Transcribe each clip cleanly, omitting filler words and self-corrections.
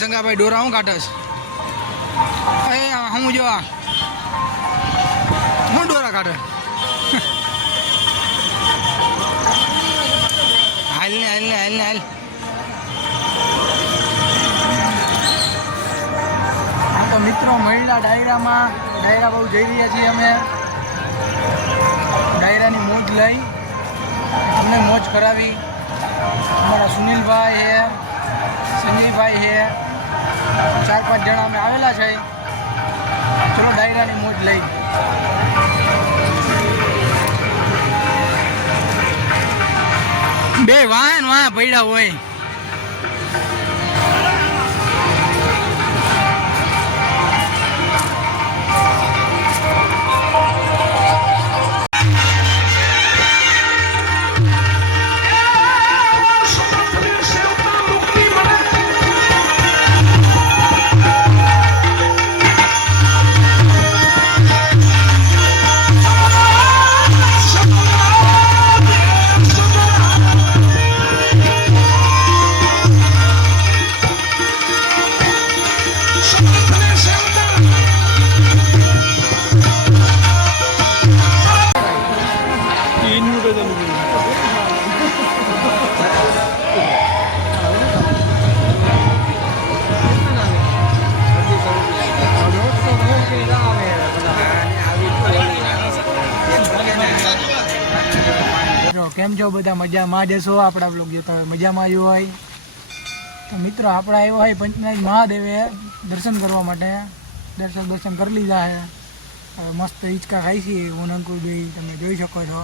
સંગાભાઈ Dora હું કાઢસ હું જો હું ડોરા કાઢે હાલ ને હાલ ને હાલ ને હાલ. તો મિત્રો મહિલા ડાયરા બહુ જઈ રહ્યા છીએ અમે. ડાયરાની મોજ લઈ અમને મોજ કરાવી. અમારા સુનિલભાઈ હે, સંજયભાઈ હે, 4-5 જણા અમે આવેલા છે. ચલો ડાયરાની મોજ લઈ. બે વાહન પડ્યા હોય. કેમ છો બધા? મજામાં જશો? આપણા બ્લોગ જોતા હોય મજામાં આવ્યો હોય તો મિત્રો આપણે આવ્યો હોય પંચનાથ મહાદેવે દર્શન કરવા માટે. દર્શન કરી લીધા છે. હવે મસ્ત હિંચકા ખાઈ છીએ હું અંકુરભાઈ, તમે જોઈ શકો છો.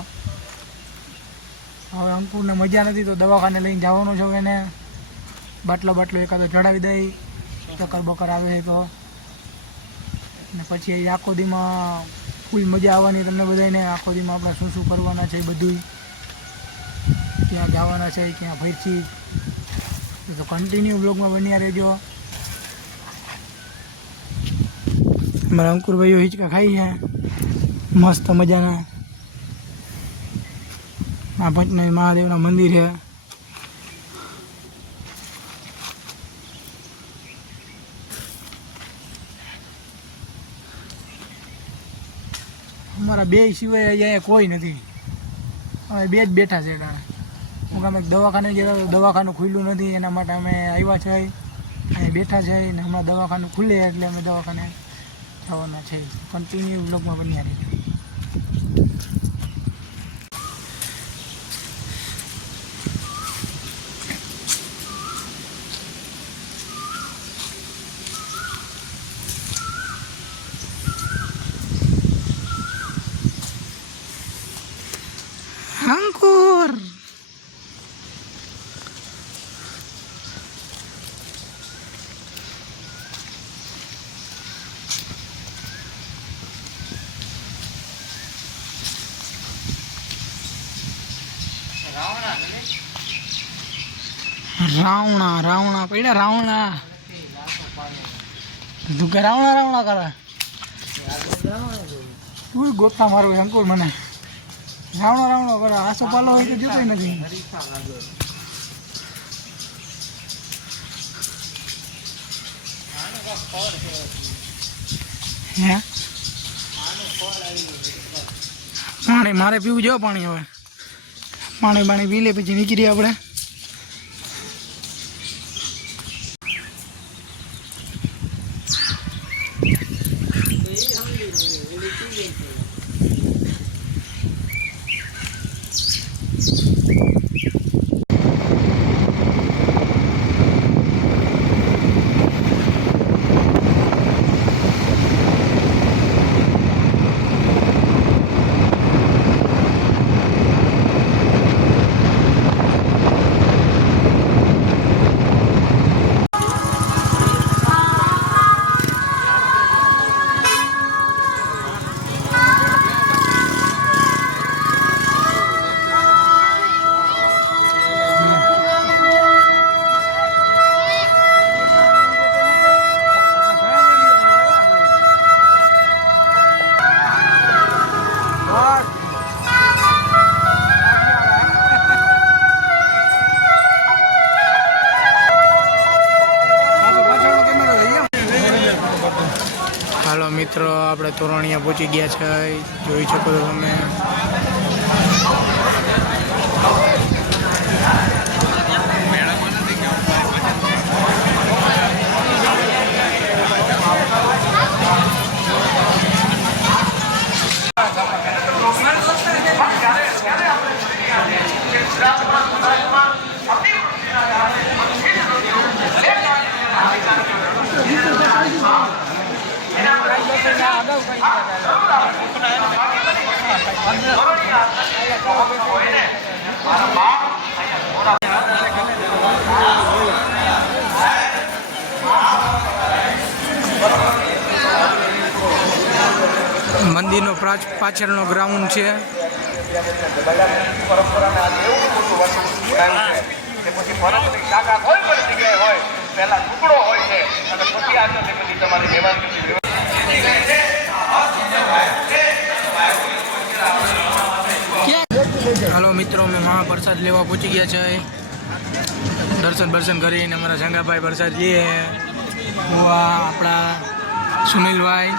હવે અંકુરને મજા નથી તો દવાખાને લઈને જવાનું છે. એને બાટલો એકાદો ચડાવી દઈ, ચક્કર બકર આવે છે તો. ને પછી આખો દીમાં ફૂલ મજા આવવાની તમને બધાને. આખો દીમાં આપણે શું કરવાના છે બધું, ક્યાં જવાના છે, ક્યાં ફરছি, તો કન્ટિન્યુ બ્લોગમાં બન્યા રહેજો. મારા અંકુરભાઈઓ હિંચકા ખાઈ છે મસ્ત મજાના. આ પંચનાથ મહાદેવના મંદિર છે. અમારા બે સિવાય અહીંયા કોઈ નથી. અમે બે જ બેઠા છે. હું અમે દવાખાને ગયા તો દવાખાનું ખુલ્લું નથી, એના માટે અમે આવ્યા છે. અહીંયા બેઠા છે ને હમણાં દવાખાનું ખુલે એટલે અમે દવાખાને જવાના છે. કન્ટિન્યુ બ્લોગમાં બન્યા રહીએ. અંકુર રાવણા પડ્યા. રાવણા તું કે રાવણા કરે શું ગોતા મારું અંકુર? મને રાવણો કરે. આસો પાલો હોય તો જોતો નથી. હે પાણી મારે પીવું જો પાણી. હવે પાણી પી લે પછી નીકળીએ આપણે. મિત્રો આપણે તોરણિયા પહોંચી ગયા છે, જોઈ શકો છો તમે. મંદિરનો પાછળનો ગ્રાઉન્ડ છે. હાલો મિત્રો, અમે મહાપ્રસાદ લેવા પહોંચી ગયા છે. દર્શન કરીને અમારા જંગાભાઈ પ્રસાદ લઈએ. આપણા સુનિલભાઈ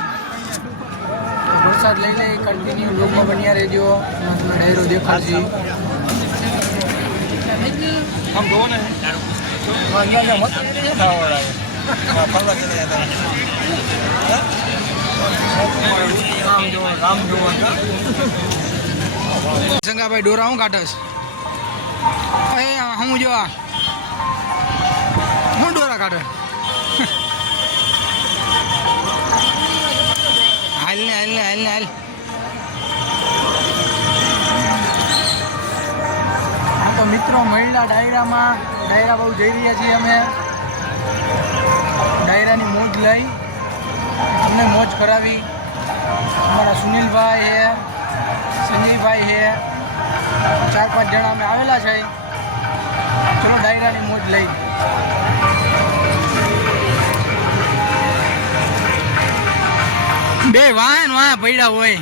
પ્રસાદ લઈ લઈ. કન્ટિન્યુ લોકમાં બન્યા રહેજો, ડાયરો દેખાડશે. સંગાભાઈ ડોરા હું કાઢસ? હું જોવા હું ડોરા કાઢે? હાલ. તો મિત્રો મહિલા ડાયરા બહુ જઈ રહ્યા છીએ અમે. ડાયરાની મોજ લઈ, અમને મોજ કરાવી. અમારા સુનિલભાઈ હે, સંજયભાઈ હે, 4-5 જણા અમે આવેલા છે. ચલો ડાયરાની મોજ લઈ. બે વાહન પડ્યા હોય.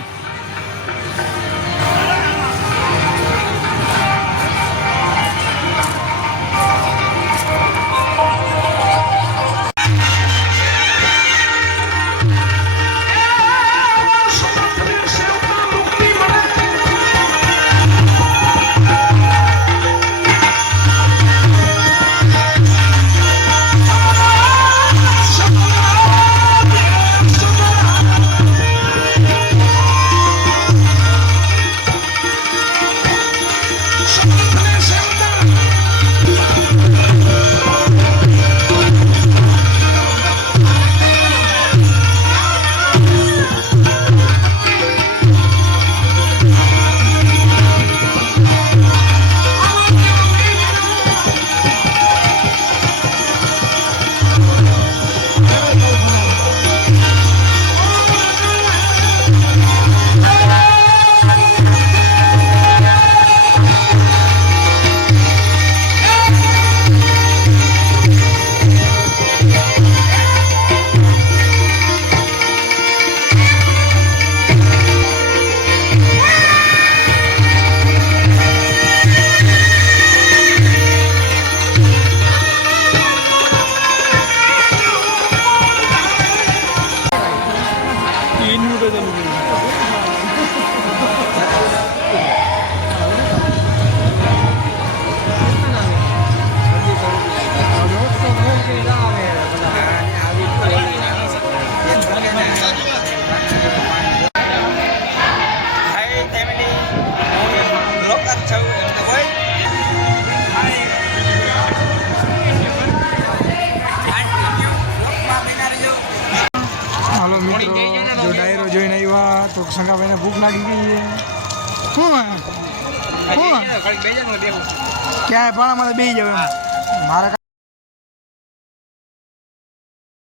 હાલો મિત્રો, જો ડાયરો જોઈને આવ્યા તો સંગાભાઈને ભૂખ લાગી ગઈ છે. ક્યાંય પણ અમારે બેસી જાવ મારા